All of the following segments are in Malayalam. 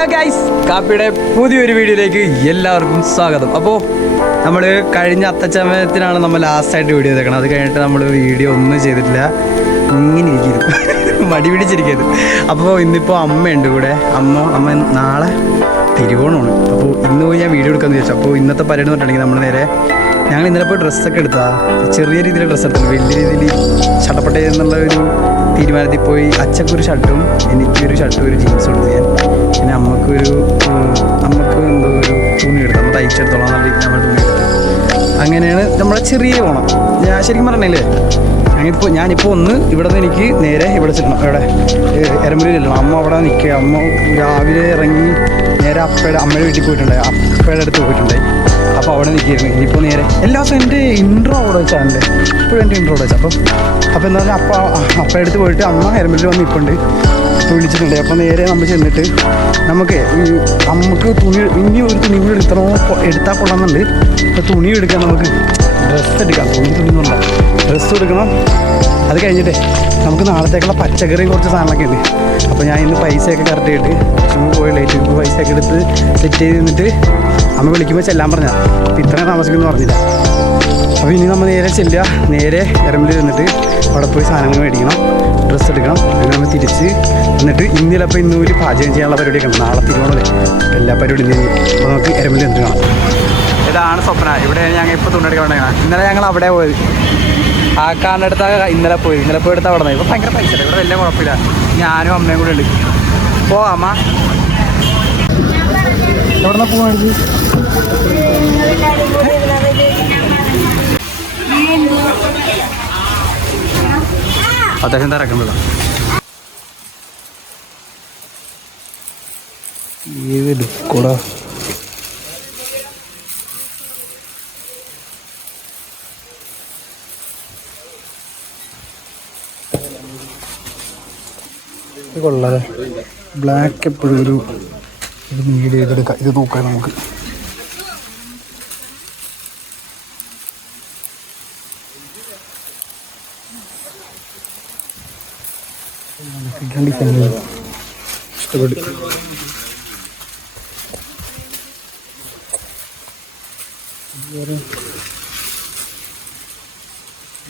ഹലോ ഗൈസ്, കാപ്പിയുടെ പുതിയൊരു വീഡിയോയിലേക്ക് എല്ലാവർക്കും സ്വാഗതം. അപ്പോൾ നമ്മൾ കഴിഞ്ഞ അത്തച്ചമയത്തിനാണ് നമ്മൾ ലാസ്റ്റായിട്ട് വീഡിയോ ചെയ്തേക്കണം. അത് കഴിഞ്ഞിട്ട് നമ്മൾ വീഡിയോ ഒന്നും ചെയ്തിട്ടില്ല, ഇങ്ങനെ ഇരിക്കുന്നു, മടി പിടിച്ചിരിക്കുന്നത്. അപ്പോൾ ഇന്നിപ്പോൾ അമ്മയുണ്ട് കൂടെ. അമ്മ നാളെ തിരുവോണമാണ്. അപ്പോൾ ഇന്ന് പോയി ഞാൻ വീഡിയോ എടുക്കാമെന്ന് ചോദിച്ചു. അപ്പോൾ ഇന്നത്തെ പരിപാടി എന്ന് പറഞ്ഞിട്ടുണ്ടെങ്കിൽ നമ്മൾ നേരെ ഞങ്ങൾ ഇന്നലെ പോയി ഡ്രസ്സൊക്കെ എടുത്താൽ ചെറിയ രീതിയിൽ ഡ്രസ്സ് എടുത്തു, വലിയ രീതിയിൽ ചട്ടപ്പട്ട എന്നുള്ള ഒരു തീരുമാനത്തിൽ പോയി. അച്ഛക്കൊരു ഷർട്ടും എനിക്കൊരു ഷർട്ടും ഒരു ജീൻസും എടുത്ത് ഞാൻ. പിന്നെ അമ്മക്ക് എന്തോ ഒരു തുണി എടുത്തു, നമ്മൾ തയ്ച്ചെടുത്തോളാം എന്നുള്ള രീതിയിൽ നമ്മൾ തുണി എടുത്തു. അങ്ങനെയാണ് നമ്മളെ ചെറിയ ഓണം. ഞാൻ ശരിക്കും പറഞ്ഞില്ലേ, ഞാനിപ്പോൾ ഒന്ന് ഇവിടെ നിന്ന് എനിക്ക് നേരെ ഇവിടെ ചെല്ലണം, ഇവിടെ എരമ്പലൂർ ചെല്ലണം. അമ്മ അവിടെ നിൽക്കുക. അമ്മ രാവിലെ ഇറങ്ങി നേരെ അമ്മയുടെ വീട്ടിൽ പോയിട്ടുണ്ടായി, അപ്പയുടെ അടുത്ത് പോയിട്ടുണ്ടായി. അപ്പോൾ അവിടെ നിൽക്കുകയായിരുന്നു. ഇനിയിപ്പോൾ നേരെ എല്ലാ ദിവസവും എൻ്റെ ഇൻട്രോ അവിടെ വെച്ചാൽ ഇപ്പോഴും എൻ്റെ ഇൻട്രോ അവിടെ വെച്ചാൽ അപ്പോൾ എന്താ പറഞ്ഞാൽ അപ്പയുടെ അടുത്ത് പോയിട്ട് അമ്മ എരമ്പലൂർ വന്ന് നിൽപ്പുണ്ട്, വിളിച്ചിട്ടുണ്ട്. അപ്പോൾ നേരെ നമ്മൾ ചെന്നിട്ട് നമുക്ക് തുണി ഇനി ഒരു തുണി കൂടി എടുത്താൽ കൊള്ളാമെന്നുണ്ട്. അപ്പോൾ തുണി എടുക്കാം, നമുക്ക് ഡ്രസ്സ് എടുക്കാം. തുണി കൊണ്ട ഡ്രസ്സ് എടുക്കണം. അത് കഴിഞ്ഞിട്ട് നമുക്ക് നാളത്തേക്കുള്ള പച്ചക്കറിയും കുറച്ച് സാധനങ്ങളൊക്കെ ഉണ്ട്. അപ്പോൾ ഞാൻ ഇന്ന് പൈസയൊക്കെ കറക്റ്റ് ചെയ്തിട്ട് ചുമ്മാ പോയി ലേറ്റ് ഇപ്പോൾ പൈസയൊക്കെ എടുത്ത് സെറ്റ് ചെയ്ത് നിന്നിട്ട് അമ്മ വിളിക്കുമ്പോൾ ചെല്ലാൻ പറഞ്ഞാൽ. അപ്പോൾ ഇത്രയും താമസിക്കുമെന്ന് പറഞ്ഞില്ല. അപ്പോൾ ഇനി നമ്മൾ നേരെ ചെല്ലുക, നേരെ എരമ്പലൂർ ചെന്നിട്ട് അവിടെ പോയി സാധനങ്ങൾ മേടിക്കണം, ഡ്രസ്സ് എടുക്കണം. അങ്ങനെ നമ്മൾ തിരിച്ച് എന്നിട്ട് ഇന്നലെ ഇന്നൂര് പാചകം ചെയ്യാനുള്ള പരിപാടിയൊക്കെ ഉണ്ട്. നാളെ തിരുവോണമല്ലേ, എല്ലാ പരിപാടിയും കഴിഞ്ഞ്. അപ്പോൾ നമുക്ക് എരമ്പലൂർ എന്ത് കാണാം. ഇതാണ് സ്വപ്ന. ഇവിടെ ഞങ്ങൾ ഇപ്പോൾ തുണിയെടുക്കാൻ വേണ്ടിയാണ്. ഇന്നലെ ഞങ്ങൾ അവിടെ പോയത്, ആ കാറിനടുത്ത ഇന്നലെ പോയി എടുത്ത് അവിടെ നിന്ന്. ഇപ്പോൾ ഭയങ്കര പൈസ, ഇവിടെ വലിയ കുഴപ്പമില്ല. ഞാനും അമ്മയും കൂടെ ഉണ്ട്. പോവാം അമ്മ. എവിടെ നിന്ന് പോവാണ്? അത്യാവശ്യം തിരക്കുണ്ടല്ലോ. ഏതെടുക്കൂടാ കൊള്ളാതെ ബ്ലാക്ക് എപ്പോഴും ഒരു മീഡിയ ചെയ്തെടുക്കാം. ഇത് നോക്കാം നമുക്ക്. ഇഷ്ടപ്പെട്ടു.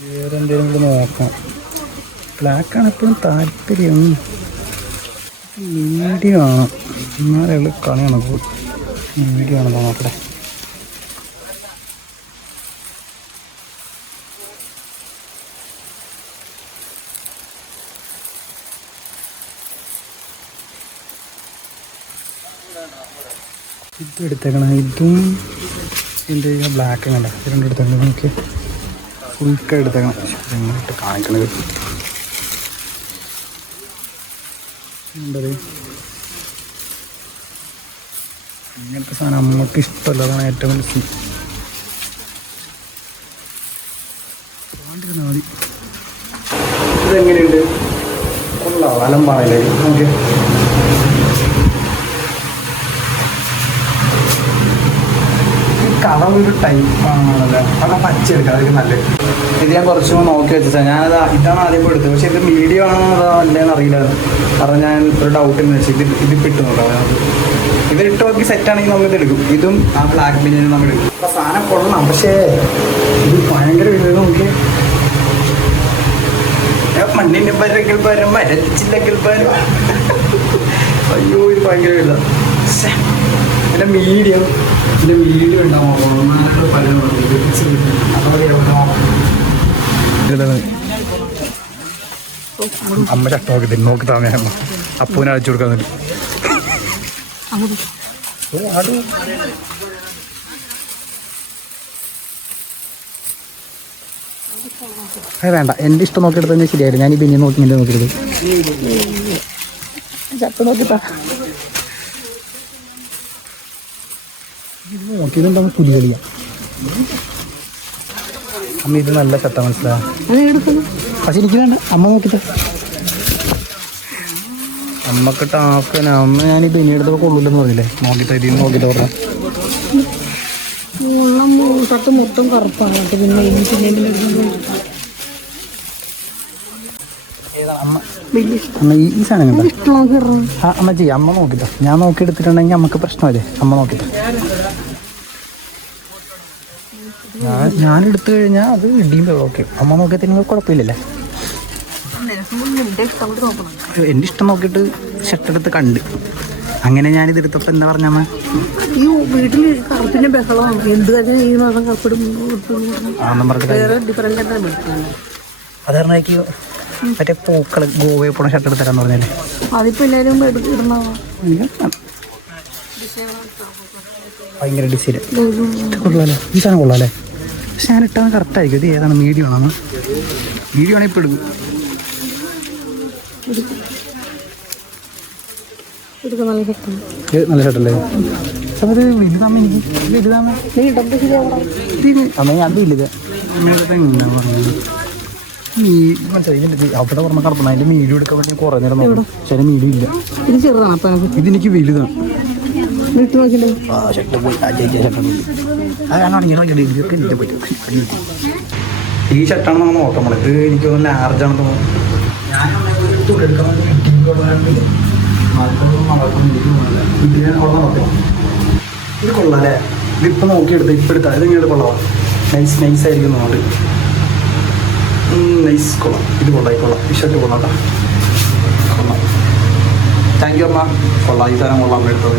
വേറെ എന്തെങ്കിലും കൂടെ നോക്കാം. ബ്ലാക്കാണ് എപ്പോഴും താല്പര്യം. മീഡിയം ആണ്, എന്നാലും കളിയാണ്. മീഡിയം ആണെന്നോ നോക്കട്ടെ. ഇതും എടുത്തേക്കണം. ഇതും എൻ്റെ ബ്ലാക്ക് കണ്ട ഇത് രണ്ടും എടുത്തേക്കണം. നമുക്ക് ഫുൾക്ക എടുത്തേക്കണം. എങ്ങനെയിട്ട് കാണിക്കണത് എന്തത് ഇങ്ങനത്തെ സാധനം നമുക്ക് ഇഷ്ടമല്ല. അതാണ് ഏറ്റവും വലിയ വേണ്ടിരുന്നാൽ മതി. ഇതെങ്ങനെയുണ്ട്? കൊള്ളാം, അലമ്പാണല്ലേ. നമുക്ക് കളർ ഒരു ടൈപ്പാണല്ലേ, അത് പച്ച എടുക്കാം, അതൊക്കെ നല്ലത്. ഇത് ഞാൻ കുറച്ചും നോക്കി വെച്ചാൽ ഞാനത് ഇതാണ് ആദ്യം പോയി എടുത്തത്. പക്ഷേ ഇത് മീഡിയം ആണോ അതോ അല്ലേന്ന് അറിയില്ല. കാരണം ഞാൻ ഒരു ഡൗട്ടിന്ന് വെച്ചാൽ ഇത് കിട്ടുന്നുണ്ടോ. ഇത് ഇട്ട് നോക്കി സെറ്റാണെങ്കിൽ നമുക്ക് എടുക്കും. ഇതും ആ ബ്ലാക്ക് ബിരിയാണി നമ്മൾ എടുക്കും. അപ്പോൾ സാധനം കൊള്ളണം, പക്ഷേ ഇത് ഭയങ്കര വില. നോക്കി മണ്ണിൻ്റെ പരക്കൽ പരം മരച്ചില്ലക്കൽ പരം. അയ്യോ ഇത് ഭയങ്കര വില. എൻ്റെ മീഡിയം ഉണ്ടാവും. അമ്മ ചട്ട നോക്കി നോക്കി താമേ അമ്മ അപ്പൂനെ അഴിച്ചു കൊടുക്കാൻ വേണ്ടി. അത് വേണ്ട, എൻ്റെ ഇഷ്ടം നോക്കിയെടുത്ത് തന്നെ ശരിയായിരുന്നു. ഞാൻ പിന്നെ നോക്കി എൻ്റെ നോക്കിയെടുത്ത് ചട്ട നോക്കിട്ടാ നോക്കിയതുണ്ടാകുമ്പോൾ പുലി കളിയാം. അമ്മ ഇത് നല്ല ചട്ട മനസ്സിലാവും. പക്ഷെ എനിക്ക് വേണ്ട, അമ്മ നോക്കിട്ട. അമ്മക്ക് ടാസ്ക് അമ്മ. ഞാൻ ഈ ബനി എടുത്തപ്പോൾ കൊള്ളൂലെന്ന് പറഞ്ഞില്ലേ, നോക്കിട്ട് ഇതിൽ നോക്കിട്ട് പറഞ്ഞ മൊത്തം കറുപ്പാണ്. പിന്നെ അമ്മ ഈ സാധനം കണ്ടോ? അമ്മ ചെയ്യാം, അമ്മ നോക്കിട്ടോ. ഞാൻ നോക്കി എടുത്തിട്ടുണ്ടെങ്കിൽ നമുക്ക് പ്രശ്നമല്ലേ? അമ്മ നോക്കിട്ടോ. ഞാൻ എടുത്തു കഴിഞ്ഞാൽ അത് ഇടിയുമ്പോൾ ഓക്കെ. അമ്മ നോക്കിയാൽ നിങ്ങൾ കുഴപ്പമില്ലല്ലേ? എൻ്റെ ഇഷ്ടം നോക്കിയിട്ട് ഷർട്ടെടുത്ത് കണ്ട് അങ്ങനെ ഞാനിത് എടുത്തപ്പോൾ എന്താ പറഞ്ഞമ്മ? ഈ വീട്ടിൽ കറുപ്പിന്റെ ബഹളമാണ്. എന്ത് കാര്യം ഈ മാസം കറുപ്പിടും അത് പറഞ്ഞേക്ക് മറ്റേ പൂക്കള് ഗോവയിൽ പോണ ഷർട്ട് എടുത്തരാന്ന് പറഞ്ഞല്ലേ? അതിപ്പോ എല്ലാവരും ഇടുന്ന ഭയങ്കര ഡിസൈൻ കൊള്ളാലേ? ഈ സാധനം കൊള്ളാലേ? പക്ഷെ ഞാൻ ഇട്ടാൽ കറക്റ്റായിരിക്കും. ഇത് ഏതാണ്? മീഡിയം ആണോ? മീഡിയം ആണെങ്കിൽ ഇപ്പോൾ എടുക്കും. നല്ല ഷർട്ടല്ലേ? അത് വലുതാമ, എനിക്ക് വലുതാമ അമ്മ അത് വലുത് മനസ്സിലായി. അവിടെ പറഞ്ഞ കടപ്പണ അതിന്റെ മീഡിയം എടുക്കാൻ വേണ്ടി കുറേ നേരം നോക്കും. ചില മീഡിയം ഇല്ല. ഇത് ചെറുതാണ്. ഇതെനിക്ക് വലുതാണ്. ഷർട്ട് പോയി ഈ ഷർട്ടാണ് നമ്മൾ നോക്കാൻ പോണത്. ഇത് എനിക്ക് തോന്നുന്നു ലാർജാണെന്ന് തോന്നുന്നു. ഇത് കൊള്ളാം അല്ലേ? ഇതിപ്പോൾ നോക്കിയെടുത്ത് ഇപ്പം എടുത്താൽ ഇത് ഇങ്ങോട്ട് കൊള്ളാം. നൈസ് ആയിരിക്കും നോട്ട്. നൈസ് കൊള്ളാം. ഇത് കൊള്ളാം. ഈ ഷർട്ട് കൊള്ളാം കേട്ടോ. കൊള്ളാം. താങ്ക് യു അമ്മ. കൊള്ളാം. ഈ സാധനം കൊള്ളാം. അമ്മ എടുത്തത്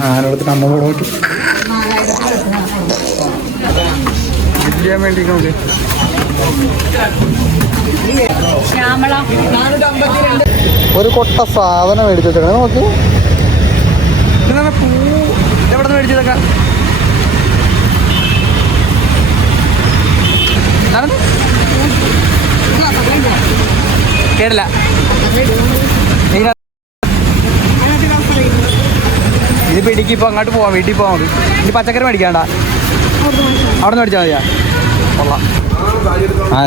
ഞാനെടുത്തിട്ട് അമ്മയോട് നോക്കി ചെയ്യാൻ വേണ്ടി നോക്കി. ഒരു കൊട്ട സാധനം മേടിച്ചു വെച്ചേക്കണേ. നോക്കി പൂ എവിടെ നിന്ന് മേടിച്ചതൊക്കെ? കേട്ടില്ല. ഇത് പിടിക്ക്. ഇപ്പോൾ അങ്ങോട്ട് പോവാം. വീട്ടിൽ പോകാൻ മതി. ഇനി പച്ചക്കറി മേടിക്കാണ്ട. അവിടെ നിന്ന് മേടിച്ചാൽ മതിയാ? കൊള്ളാം.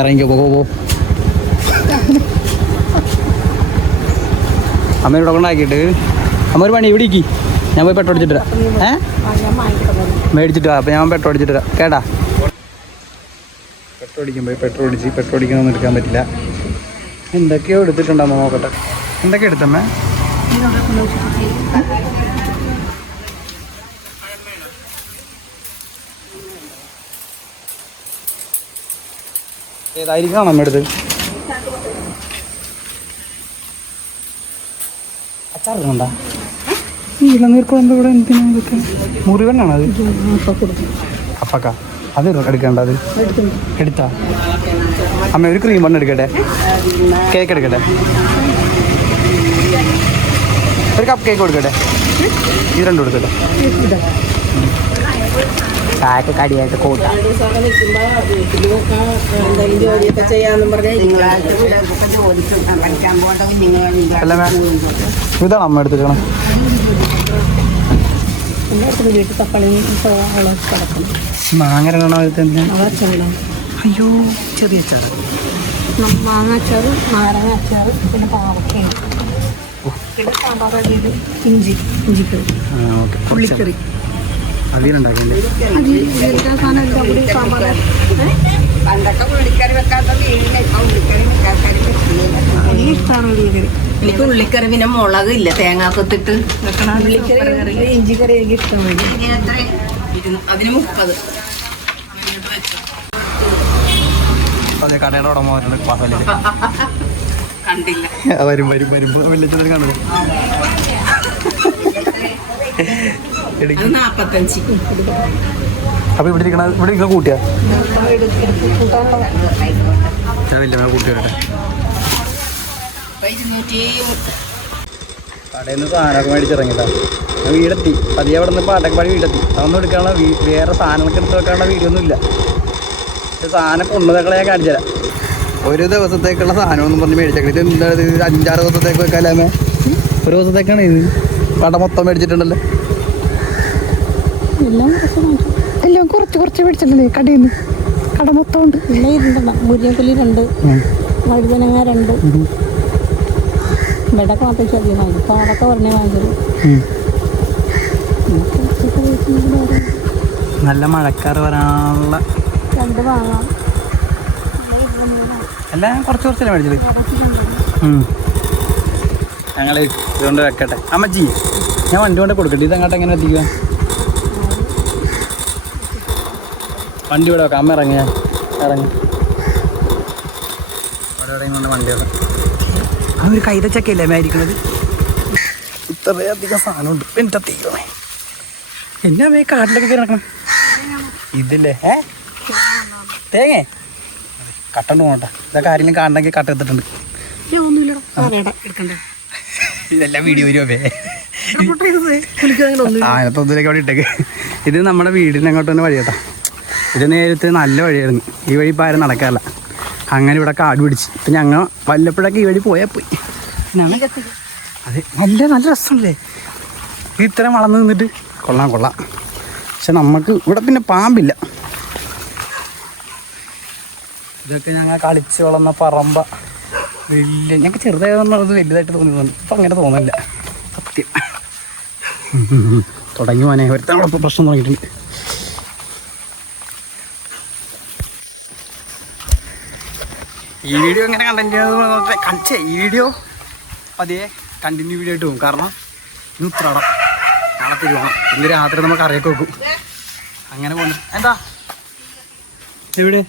ഇറങ്ങിക്കോ. പോ. അമ്മ ഇവിടെ കൊണ്ടാക്കിയിട്ട് അമ്മ ഒരു പണി ഇവിടെ ഇരിക്കി. ഞാൻ പോയി പെട്രോൾ അടിച്ചിട്ട് വരാം. മേടിച്ചിട്ട് വാ. അപ്പോൾ ഞാൻ പെട്രോൾ അടിച്ചിട്ട് വരാം കേട്ടാ. പെട്രോൾ അടിക്കാനൊന്നും എടുക്കാൻ പറ്റില്ല. എന്തൊക്കെയോ എടുത്തിട്ടുണ്ടമ്മ. നോക്കട്ടെ എന്തൊക്കെ എടുത്തമ്മേ. ഏതായിരിക്കണം അമ്മ എടുത്ത്? അച്ചാറുണ്ടാ? ഈ ഇളനീർക്കുഴമ്പ് ഇവിടെ എന്തിനാ ഇതൊക്കെ? മുറിവെണ്ണാണ് അത്? അപ്പക്ക അത് എടുക്കണ്ട. അത് എടുത്താ അമ്മ ഒരു ക്രീം ബണ്ണ് എടുക്കട്ടെ? കേക്ക് എടുക്കട്ടെ? ഒരു കപ്പ് കേക്ക് കൊടുക്കട്ടെ? ഇത് രണ്ടും കൊടുക്കട്ടെ? ചായക്ക് കടിയായിട്ട് കൂട്ടാം. ഇതാണ് അമ്മ എടുത്തിക്കണം. മാങ്ങ അയ്യോ ചെറിയ അച്ചാറ്. മാങ്ങ അച്ചാറ്, നാരങ്ങ അച്ചാറ്, പിന്നെ പാവക്കയും, പിന്നെ സാമ്പാർ, ഇഞ്ചിക്കറി, ഉള്ളിക്കറി. അതിലുണ്ടാക്കില്ലേ? എനിക്ക് ഉള്ളിക്കറി പിന്നെ മുളക് ഇല്ല തേങ്ങാക്കൊത്തിട്ട് ഇഞ്ചിക്കറി എനിക്ക് ഇഷ്ടമാണ്. അതിന് 30. അതെ കടയുടെ ഉടമ കണ്ടില്ല. വരുമ്പോ വലിയ കാണുന്നത് 45. അപ്പൊ ഇവിടെ ഇരിക്കണ കൂട്ടിയാ കൂട്ടി വരട്ടെ. കടയിൽ നിന്ന് സാധനമൊക്കെ മേടിച്ചിറങ്ങിട്ടാ. ഞാൻ വീടെത്തി. പതിയെ അവിടെ നിന്ന് പാട്ടക്കപ്പാടി വീടെത്തി. അതൊന്നും എടുക്കാനുള്ള വേറെ സാധനങ്ങളൊക്കെ എടുത്ത് വെക്കാനുള്ള വീഡിയോ ഒന്നും ഇല്ല. പക്ഷെ സാധനം കൊണ്ടുവന്നേക്കളെ ഞാൻ കാണിച്ചു തരാം. ഒരു ദിവസത്തേക്കുള്ള സാധനമൊന്നും പറഞ്ഞ് മേടിച്ചേക്കണം. ഇത് എന്താ? ഇത് 5-6 ദിവസത്തേക്ക് വെക്കാമേ. ഒരു ദിവസത്തേക്കാണ് ഇത്. കട മൊത്തം മേടിച്ചിട്ടുണ്ടല്ലോ. എല്ലാം കുറച്ച് മേടിച്ചിട്ടുണ്ടേ കടയിൽ നിന്ന്. കട മൊത്തം ഉണ്ട്. എല്ലാം ഇരുണ്ടല്ല. മുരിങ്ങക്കൊല്ലി 2, വഴുതനങ്ങ 2, വെടക്ക മാത്രം ചെറിയ വാങ്ങി. പാടക്ക പറഞ്ഞ വാങ്ങിയത്. നല്ല മഴക്കാറ് വരാനുള്ള 2 വാങ്ങാം. എല്ലാം കുറച്ച് കുറച്ചല്ലേ മേടിച്ചത്. ഞങ്ങൾ ഇതുകൊണ്ട് വെക്കട്ടെ. അമ്മച്ചി ഞാൻ വണ്ടി കൊണ്ട് കൊടുക്കട്ടെ. ഇതങ്ങോട്ട് എങ്ങനെ എത്തിക്കുക? വണ്ടി ഇവിടെ വെക്കാം. അമ്മ ഇറങ്ങി ഇറങ്ങി അവിടെ കൊണ്ട് വണ്ടി വെക്കാം. ആ ഒരു കൈതച്ചക്കയല്ലേ അമ്മയായിരിക്കണത്? ഇത്രയധികം സാധനമുണ്ട്. എൻ്റെ തീരുമേ എന്നെ അമ്മ ഈ കാട്ടിലൊക്കെ കയറി നടക്കണം. ഇതില്ലേ തേങ്ങ കട്ടണ്ട് പോകട്ടെ. ഇതൊക്കെ ആരെങ്കിലും കാണണമെങ്കിൽ കട്ട എടുത്തിട്ടുണ്ട്. ഇതെല്ലാം വീഡിയോ വരുമേ. അതിനകത്തൊന്നിലേക്ക് അവിടെ ഇട്ടേക്ക്. ഇത് നമ്മുടെ വീടിന് അങ്ങോട്ട് തന്നെ വഴി കേട്ടോ. ഇത് നേരത്തെ നല്ല വഴിയായിരുന്നു. ഈ വഴി ഇപ്പോൾ ആരും നടക്കാറില്ല. അങ്ങനെ ഇവിടെ കാട് പിടിച്ച്. ഇപ്പം ഞങ്ങൾ വല്ലപ്പോഴൊക്കെ ഈ വഴി പോയാൽ പോയി. അതെ നല്ല രസമല്ലേ ഇത്രയും വളർന്ന് നിന്നിട്ട്. കൊള്ളാം. പക്ഷെ നമുക്ക് ഇവിടെ പിന്നെ പാമ്പില്ല. ഇതൊക്കെ ഞങ്ങൾ കളിച്ച് വളർന്ന പറമ്പ. വലിയ ഞങ്ങൾക്ക് ചെറുതായത് വലുതായിട്ട് തോന്നുന്നുണ്ട്. ഇപ്പം അങ്ങനെ തോന്നില്ല സത്യം. തുടങ്ങി പോനെ ഒരുത്തവിടെ പ്രശ്നം തുടങ്ങിയിട്ടുണ്ട്. ഈ വീഡിയോ ഇങ്ങനെ കണ്ടിന്യൂ ഈ വീഡിയോ പതിയെ കണ്ടിന്യൂ വീഡിയോ ആയിട്ട് പോകും. കാരണം ഇന്ന് ഉത്രാടം, നാളെ തിരുവോണം, ഇന്ന് രാത്രി നമ്മൾ കറിയൊക്കെ വെക്കും. അങ്ങനെ പോകുന്നു. എന്താ ഇവിടെ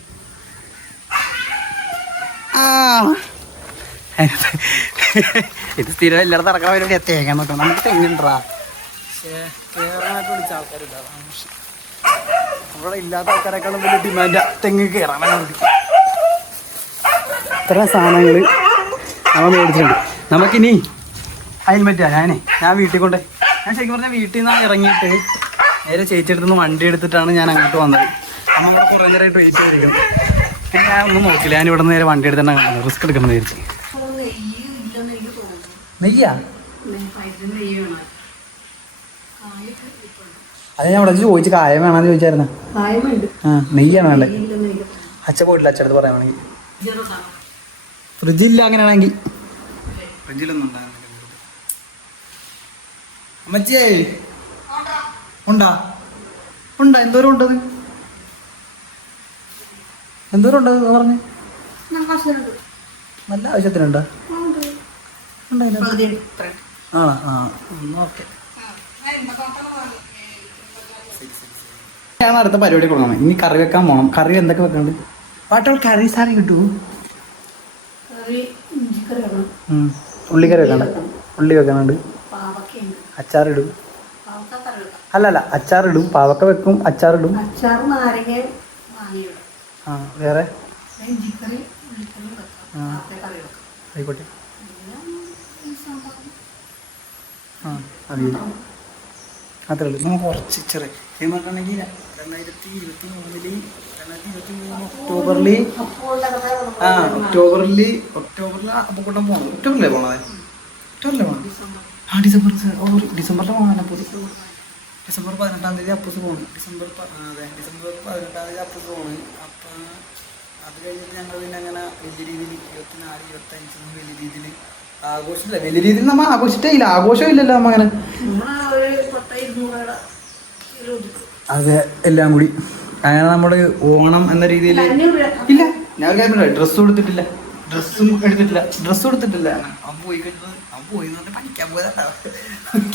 ഇത് സ്ഥിരം എല്ലായിടത്തും നടക്കാൻ പരിപാടി. തേങ്ങ നോക്കണം. നമുക്ക് തെങ്ങുണ്ടാ. പക്ഷേ കയറാനായിട്ട് വിളിച്ച ആൾക്കാരില്ല. അവിടെ ഇല്ലാത്ത ആൾക്കാരെക്കാളും വലിയ ഡിമാൻഡാ തെങ്ങ് കയറാൻ. ഇത്ര സാധനങ്ങൾ നമ്മൾ മേടിച്ചിട്ടുണ്ട്. നമുക്കിനി ഹെൽമെറ്റാ. ഞാൻ വീട്ടിൽ കൊണ്ട് ഞാൻ ശരിക്കും പറഞ്ഞാൽ വീട്ടിൽ നിന്ന് ഇറങ്ങിയിട്ട് നേരെ ചേച്ചിയെടുത്തുനിന്ന് വണ്ടി എടുത്തിട്ടാണ് ഞാൻ അങ്ങോട്ട് വന്നത്. അമ്മ ഇവിടെ കുറേ നേരമായിട്ട് വെയിറ്റ് ചെയ്തിരിക്കും. പിന്നെ ഞാൻ ഒന്നും നോക്കില്ല. ഞാൻ ഇവിടെ നിന്ന് നേരെ വണ്ടി എടുത്തിട്ടാണ് കാണുന്നത്. റിസ്ക് എടുക്കണം വിചാരിച്ച്. നെയ്യാ? അത് ഞാൻ ഇവിടെ ചോദിച്ചു കായം വേണമെന്ന് ചോദിച്ചായിരുന്നു. നെയ്യാണ് വേണ്ടത്. അച്ഛ പോയിട്ടില്ല. അച്ഛടുത്ത് പറയാണെങ്കിൽ ഫ്രിഡ്ജില്ല. അങ്ങനെയാണെങ്കിൽ ഫ്രിഡ്ജിലൊന്നും ഉണ്ടാകുന്നില്ല. അമ്മച്ചേ ഉണ്ടാ എന്തോരം ഉണ്ടത്? എന്തോരം ഉണ്ടത് പറഞ്ഞ്? നല്ല ആവശ്യത്തിനുണ്ടോ? ഓക്കെ. ഞാൻ അടുത്ത പരിപാടി കൊടുക്കണം. ഇനി കറി വെക്കാൻ പോകണം. കറി എന്തൊക്കെ വെക്കണ്ട്? പാട്ടോൾ കറി സാറി കിട്ടുമോ? ഉള്ളിക്കറി വെക്കണ്ട. ഉള്ളി വെക്കാനുണ്ട്. അച്ചാറിടും. അല്ലല്ല അച്ചാറിടും. പാവക്ക വെക്കും. അച്ചാറിടും. ആ വേറെ ആയിക്കോട്ടെ. ആ അതെ അത്രേ ഉള്ളൂ. നമുക്ക് കുറച്ച് ചെറിയ പറഞ്ഞിട്ടുണ്ടെങ്കിൽ 2023 ഒക്ടോബറിൽ അപ്പൂട്ടം പോകണം. ഒക്ടോബറിലേ പോണത്? ഒക്ടോബറിലേ പോകണം. ആ ഡിസംബറിൽ പോകണം. അപ്പോൾ ഡിസംബർ 18-ാം തീയതി അപ്പൂസ് പോകണം. ഡിസംബർ 18-ാം തീയതി അപ്പൂസ് പോകണം. അപ്പം അത് കഴിഞ്ഞിട്ട് ഞങ്ങൾ പിന്നെ അങ്ങനെ വലിയ രീതിയിൽ 24, 25 വലിയ രീതിയിൽ ആഘോഷമില്ല. വലിയ രീതിയിൽ നമ്മൾ ആഘോഷിച്ചിട്ടേ ഇല്ല. ആഘോഷമില്ലല്ലോ നമ്മ അങ്ങനെ. അതെ എല്ലാം കൂടി അങ്ങനെ നമ്മുടെ ഓണം എന്ന രീതിയിൽ ഇല്ല. ഞാൻ ഒരു കാര്യം ഡ്രസ്സും എടുത്തിട്ടില്ല. ഡ്രസ്സും എടുത്തിട്ടില്ല. അവൻ പോയി പഠിക്കാൻ പോയതാണ്.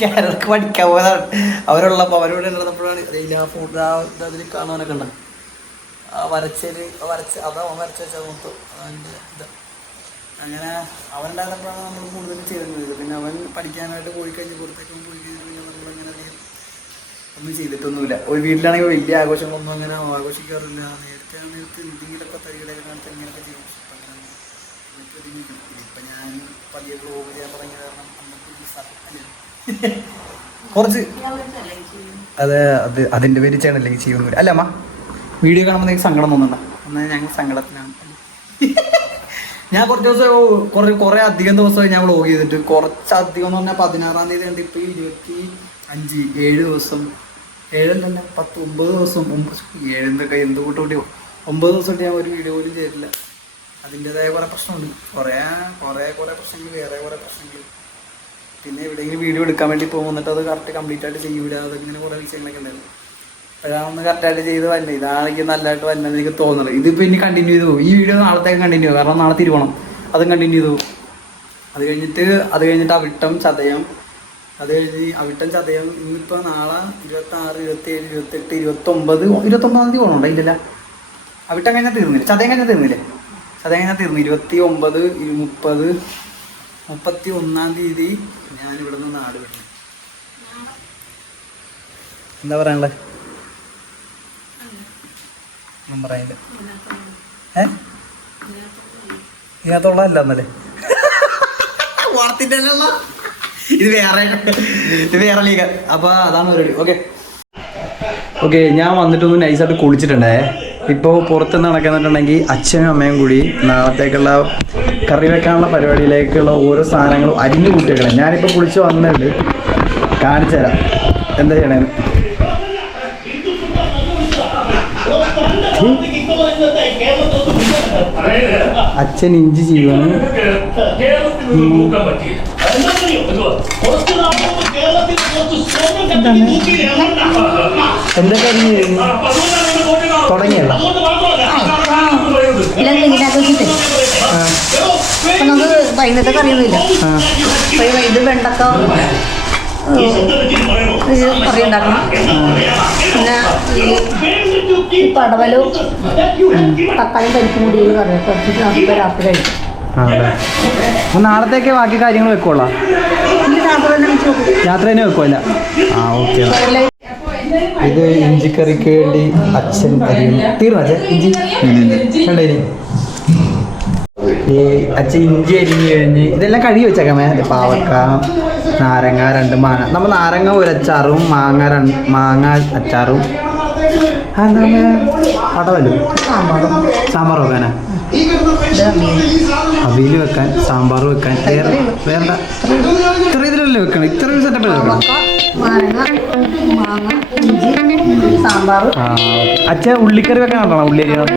കേരളക്ക് പഠിക്കാൻ പോയതാണ്. അവരുള്ളപ്പോൾ അവരോട് നടന്നപ്പോഴാണ് അതിൽ കാണാനൊക്കെ ഉണ്ട്. ആ അവൻ വരച്ച് വെച്ചാൽ മൊത്തം അതിൻ്റെ ഇത് അങ്ങനെ അവനുണ്ടായിരുന്നപ്പോഴാണ് നമ്മൾ കൂടുതലും ചെയ്തിരുന്നത്. പിന്നെ അവൻ പഠിക്കാനായിട്ട് പോയി കഴിഞ്ഞ് പുറത്തേക്കും പോയി കഴിഞ്ഞ് പിന്നെ നമ്മളങ്ങനെ അധികം ഒന്നും ചെയ്തിട്ടൊന്നുമില്ല. ഒരു വീട്ടിലാണെങ്കിൽ വലിയ ആഘോഷങ്ങളൊന്നും അങ്ങനെ ആഘോഷിക്കാറില്ല. നേരത്തെ എന്തെങ്കിലുമൊക്കെ തരികളൊക്കെ കാണിച്ച് അങ്ങനെയൊക്കെ ചെയ്യും. ഇപ്പം ഞാൻ പതിയെ ബ്ലോഗ് ചെയ്യാൻ തുടങ്ങിയ കാരണം നമുക്ക് കുറച്ച് അതിൻ്റെ പേര് ചെയ്യണമല്ലെങ്കിൽ ചെയ്യുന്നില്ല. അല്ല അമ്മ വീഡിയോ കാണുമ്പോൾ നിങ്ങൾക്ക് സങ്കടം തോന്നണ്ട. എന്നാൽ ഞങ്ങൾ സങ്കടത്തിനാണ്. ഞാൻ കുറച്ച് ദിവസം കുറേ അധികം ദിവസമായി ഞാൻ വ്ളോഗ് ചെയ്തിട്ട്. കുറച്ചധികം എന്ന് പറഞ്ഞാൽ 16-ാം തീയതി ഉണ്ട്. ഇപ്പോൾ 25, 7 ദിവസം 7 അല്ല 10, 9 ദിവസം 7 എന്തൊക്കെ എന്ത് കൂട്ടോട്ടിയോ 9 ദിവസമായിട്ട് ഞാൻ ഒരു വീഡിയോ പോലും ചെയ്തിട്ടില്ല. അതിൻ്റെതായ കുറേ പ്രശ്നമുണ്ട്. കുറേ പ്രശ്നങ്ങൾ, വേറെ കുറേ പ്രശ്നങ്ങൾ. പിന്നെ എവിടെയെങ്കിലും വീഡിയോ എടുക്കാൻ വേണ്ടി പോകുന്നിട്ട് അത് കറക്റ്റ് കംപ്ലീറ്റ് ആയിട്ട് ചെയ്യൂല. അതിങ്ങനെ കുറേ വിഷയങ്ങളൊക്കെ ഉണ്ടായിരുന്നു. ഇപ്പോഴാണ് കറക്റ്റായിട്ട് ചെയ്ത് വരുന്നത്. ഇതാണ് എനിക്ക് നല്ലതായിട്ട് വരുന്നത് എനിക്ക് തോന്നുന്നത്. ഇതിപ്പോൾ ഇനി കണ്ടിന്യൂ ചെയ്തു പോകും. ഈ വീഡിയോ നാളത്തേക്ക് കണ്ടിന്യൂ, കാരണം നാളെ തിരുവോണം, അതും കണ്ടിന്യൂ ചെയ്തു പോകും. അത് കഴിഞ്ഞിട്ട് അവിട്ടം ചതയം, അത് കഴിഞ്ഞ് അവിട്ടം ചതയം. ഇന്നിപ്പോൾ നാളെ 26, 27, 28, 29 തീയതി പോകണുണ്ടോ? ഇല്ലല്ല, അവിട്ടം കഴിഞ്ഞാൽ തീർന്നില്ല, ചതയം കഴിഞ്ഞാൽ തീർന്നില്ലേ? ചതയം കഴിഞ്ഞാൽ തീർന്നു. 29, 30, 31 തീയതി ഞാനിവിടെ നിന്ന് നാട് വിടുന്നു. എന്താ പറയാനുള്ളത്? ഒന്നും പറയാനില്ല. ഇതിനകത്തുള്ള അല്ല എന്നല്ലേ ഇത് വേറെ ലീഗ. അപ്പൊ അതാണ് പരിപാടി. ഓക്കെ ഞാൻ വന്നിട്ടൊന്ന് നൈസായിട്ട് കുളിച്ചിട്ടുണ്ടേ. ഇപ്പോൾ പുറത്തുനിന്ന് നടക്കുന്നുണ്ടെങ്കിൽ അച്ഛനും അമ്മയും കൂടി നാളത്തേക്കുള്ള കറി വെക്കാനുള്ള പരിപാടിയിലേക്കുള്ള ഓരോ സാധനങ്ങളും അരിഞ്ഞു കൂട്ടിയേക്കണം. ഞാനിപ്പോൾ കുളിച്ച് വന്നിട്ടുണ്ട്, കാണിച്ചു തരാം എന്താ ചെയ്യണേന്ന്. അച്ഛൻ ഇഞ്ചി ചെയ്യുവാണ്. എന്താ കാര്യം തുടങ്ങിയല്ല നമുക്ക് വൈകുന്നേരത്തെ കറിയൊന്നുമില്ല. ഇത് വെണ്ടക്ക കറി ഉണ്ടാക്കണം. പിന്നെ ഈ പടവലും തക്കാളിയും പരിപ്പും കൂടി കറി കുറച്ചിട്ട് നമുക്ക് രാത്രി കഴിക്കും. അപ്പം നാളത്തേക്ക് ബാക്കി കാര്യങ്ങൾ വെക്കുള്ളൂ. രാത്രി തന്നെ വെക്കുമല്ല? ആ ഓക്കെ. ഇത് ഇഞ്ചിക്കറിക്ക് വേണ്ടി അച്ഛൻ തീർന്നു. അച്ഛൻ ഇഞ്ചി കണ്ടേ? ഈ അച്ഛൻ ഇഞ്ചി അരിഞ്ഞ് കഴിഞ്ഞ് ഇതെല്ലാം കഴുകി വെച്ചേക്കാമേ. പാവക്ക, നാരങ്ങ, 2 മാങ്ങ. നമ്മൾ നാരങ്ങ ഒരച്ചാറും മാങ്ങ അച്ചാറും പടവലും സാമ്പാർ വെക്കാനാ, അവിയൽ വെക്കാൻ, സാമ്പാർ വെക്കാൻ, വേറെ ഇത്ര ഇതിലല്ലേ വെക്കണം? ഇത്ര സെറ്റപ്പ് വെക്കണം. സാമ്പാർ. അച്ഛൻ ഉള്ളിക്കറി വെക്കാൻ ഉള്ളി